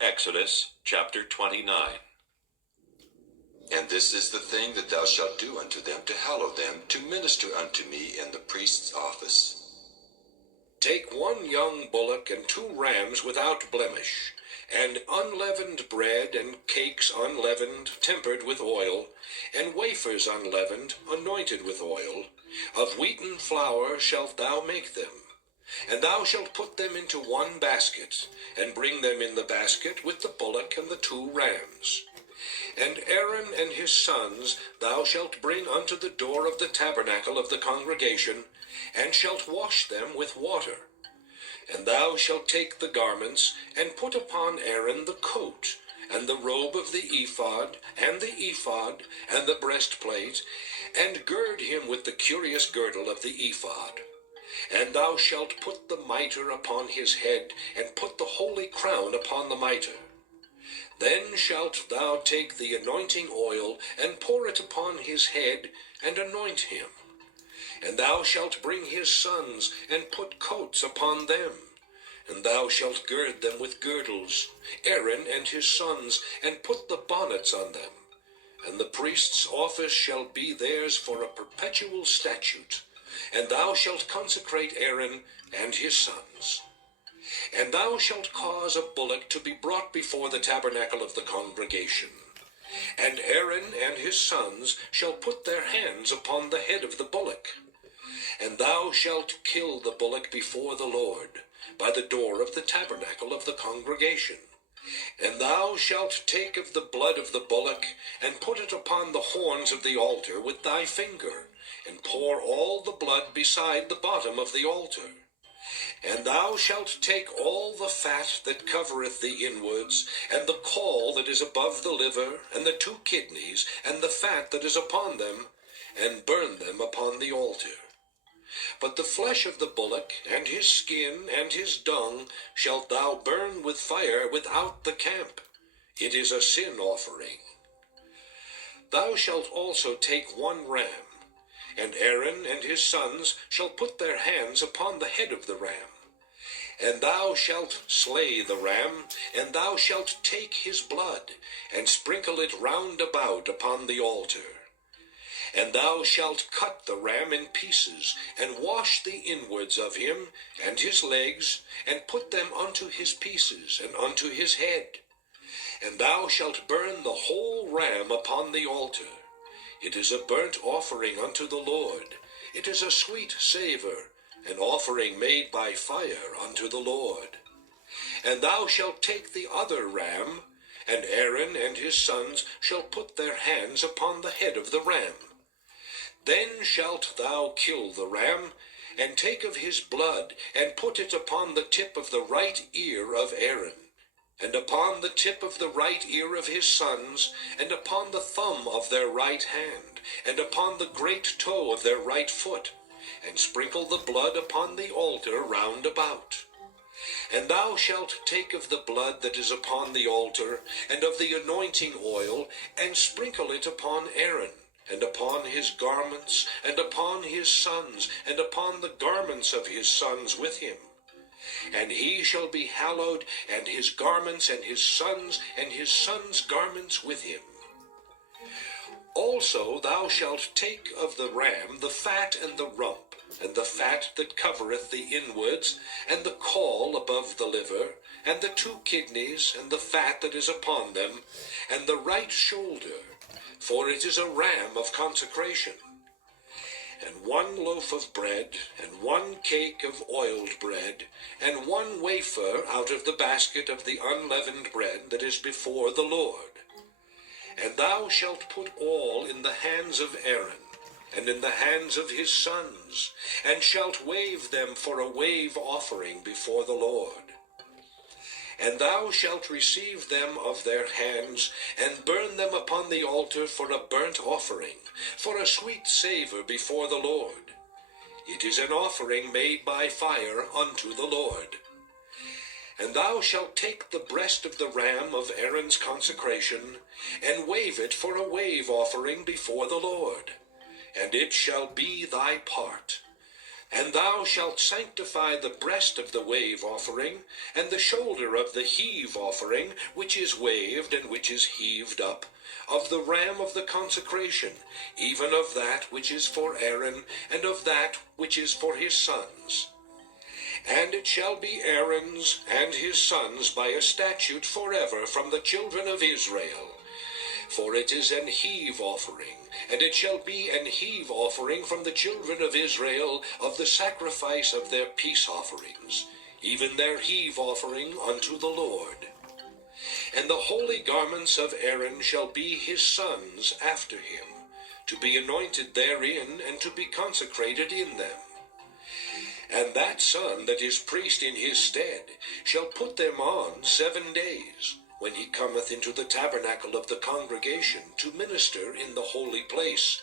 Exodus chapter 29. And this is the thing that thou shalt do unto them to hallow them, to minister unto me in the priest's office. Take 1 young bullock and 2 rams without blemish, and unleavened bread and cakes unleavened, tempered with oil, and wafers unleavened, anointed with oil. Of wheaten flour shalt thou make them. And thou shalt put them into 1 basket, and bring them in the basket with the bullock and the 2 rams. And Aaron and his sons thou shalt bring unto the door of the tabernacle of the congregation, and shalt wash them with water. And thou shalt take the garments, and put upon Aaron the coat, and the robe of the ephod, and the breastplate, and gird him with the curious girdle of the ephod. And thou shalt put the mitre upon his head, and put the holy crown upon the mitre. Then shalt thou take the anointing oil, and pour it upon his head, and anoint him. And thou shalt bring his sons, and put coats upon them. And thou shalt gird them with girdles, Aaron and his sons, and put the bonnets on them. And the priest's office shall be theirs for a perpetual statute. And thou shalt consecrate Aaron and his sons. And thou shalt cause a bullock to be brought before the tabernacle of the congregation. And Aaron and his sons shall put their hands upon the head of the bullock. And thou shalt kill the bullock before the Lord, by the door of the tabernacle of the congregation. And thou shalt take of the blood of the bullock, and put it upon the horns of the altar with thy finger, and pour all the blood beside the bottom of the altar. And thou shalt take all the fat that covereth the inwards, and the caul that is above the liver, and the 2 kidneys, and the fat that is upon them, and burn them upon the altar. But the flesh of the bullock, and his skin, and his dung, shalt thou burn with fire without the camp. It is a sin offering. Thou shalt also take 1 ram, and Aaron and his sons shall put their hands upon the head of the ram. And thou shalt slay the ram, and thou shalt take his blood, and sprinkle it round about upon the altar. And thou shalt cut the ram in pieces, and wash the inwards of him, and his legs, and put them unto his pieces, and unto his head. And thou shalt burn the whole ram upon the altar. It is a burnt offering unto the Lord. It is a sweet savour, an offering made by fire unto the Lord. And thou shalt take the other ram, and Aaron and his sons shall put their hands upon the head of the ram. Then shalt thou kill the ram, and take of his blood, and put it upon the tip of the right ear of Aaron, and upon the tip of the right ear of his sons, and upon the thumb of their right hand, and upon the great toe of their right foot, and sprinkle the blood upon the altar round about. And thou shalt take of the blood that is upon the altar, and of the anointing oil, and sprinkle it upon Aaron, and upon his garments, and upon his sons, and upon the garments of his sons with him. And he shall be hallowed, and his garments, and his sons' garments with him. Also thou shalt take of the ram the fat and the rump, and the fat that covereth the inwards, and the caul above the liver, and the 2 kidneys, and the fat that is upon them, and the right shoulder, for it is a ram of consecration. And 1 loaf of bread, and 1 cake of oiled bread, and 1 wafer out of the basket of the unleavened bread that is before the Lord. And thou shalt put all in the hands of Aaron, and in the hands of his sons, and shalt wave them for a wave offering before the Lord. And thou shalt receive them of their hands, and burn them upon the altar for a burnt offering, for a sweet savour before the Lord. It is an offering made by fire unto the Lord. And thou shalt take the breast of the ram of Aaron's consecration, and wave it for a wave offering before the Lord. And it shall be thy part. And thou shalt sanctify the breast of the wave offering, and the shoulder of the heave offering, which is waved and which is heaved up, of the ram of the consecration, even of that which is for Aaron, and of that which is for his sons. And it shall be Aaron's and his sons by a statute forever from the children of Israel. For it is an heave offering, and it shall be an heave offering from the children of Israel of the sacrifice of their peace offerings, even their heave offering unto the Lord. And the holy garments of Aaron shall be his sons after him, to be anointed therein, and to be consecrated in them. And that son that is priest in his stead shall put them on 7 days, when he cometh into the tabernacle of the congregation to minister in the holy place.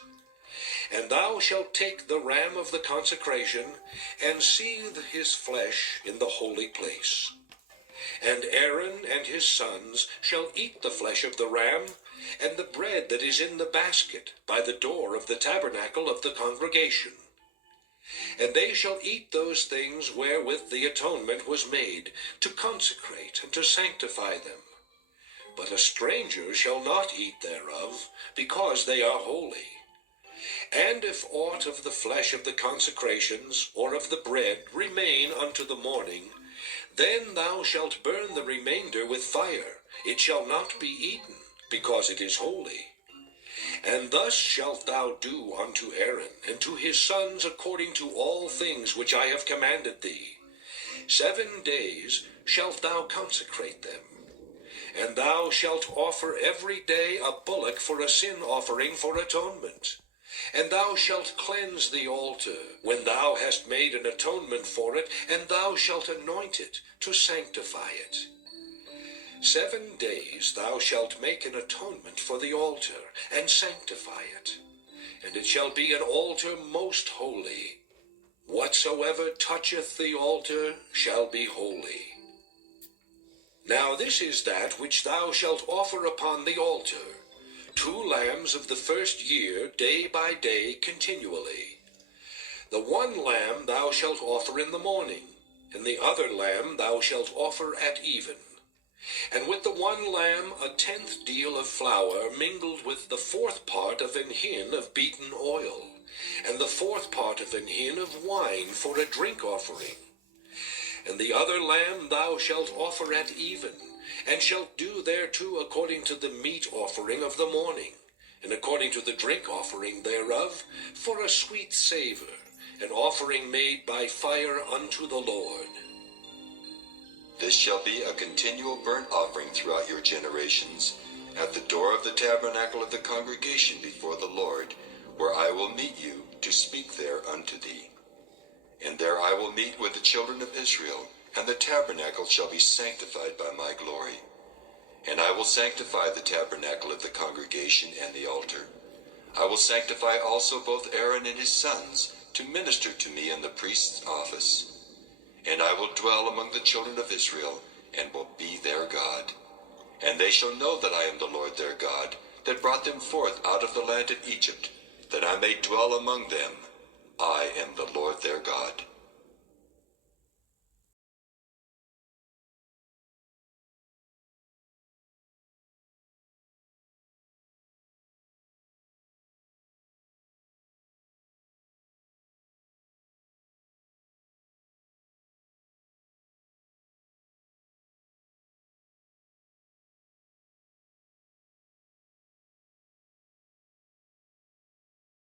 And thou shalt take the ram of the consecration, and seethe his flesh in the holy place. And Aaron and his sons shall eat the flesh of the ram, and the bread that is in the basket by the door of the tabernacle of the congregation. And they shall eat those things wherewith the atonement was made, to consecrate and to sanctify them. But a stranger shall not eat thereof, because they are holy. And if aught of the flesh of the consecrations, or of the bread, remain unto the morning, then thou shalt burn the remainder with fire. It shall not be eaten, because it is holy. And thus shalt thou do unto Aaron and to his sons according to all things which I have commanded thee. 7 days shalt thou consecrate them. And thou shalt offer every day a bullock for a sin offering for atonement. And thou shalt cleanse the altar when thou hast made an atonement for it, and thou shalt anoint it to sanctify it. 7 days thou shalt make an atonement for the altar, and sanctify it. And it shall be an altar most holy. Whatsoever toucheth the altar shall be holy. Now this is that which thou shalt offer upon the altar, 2 lambs of the first year, day by day, continually. The one lamb thou shalt offer in the morning, and the other lamb thou shalt offer at even. And with the one lamb 1/10 deal of flour mingled with the 4th part of an hin of beaten oil, and the 4th part of an hin of wine for a drink offering. And the other lamb thou shalt offer at even, and shalt do thereto according to the meat offering of the morning, and according to the drink offering thereof, for a sweet savour, an offering made by fire unto the Lord. This shall be a continual burnt offering throughout your generations, at the door of the tabernacle of the congregation before the Lord, where I will meet you to speak there unto thee. And there I will meet with the children of Israel, and the tabernacle shall be sanctified by my glory. And I will sanctify the tabernacle of the congregation and the altar. I will sanctify also both Aaron and his sons to minister to me in the priest's office. And I will dwell among the children of Israel, and will be their God. And they shall know that I am the Lord their God, that brought them forth out of the land of Egypt, that I may dwell among them. I am the Lord their God.